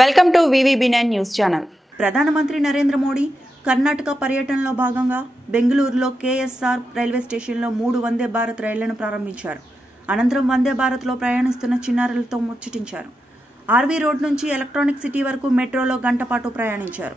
Welcome to VVB9 news channel. ప్రధానమంత్రి నరేంద్ర మోడీ కర్ణాటక పర్యటనలో భాగంగా బెంగళూరులో KSR రైల్వే స్టేషన్లో 3 వందే భారత్ రైళ్లను ప్రారంభించారు. అనంతరం వందే భారత్లో ప్రయాణిస్తున్న చిన్నారులతో ముచ్చటించారు. RV రోడ్ నుంచి ఎలక్ట్రానిక్ సిటీ వరకు మెట్రోలో గంట పాటు ప్రయాణించారు.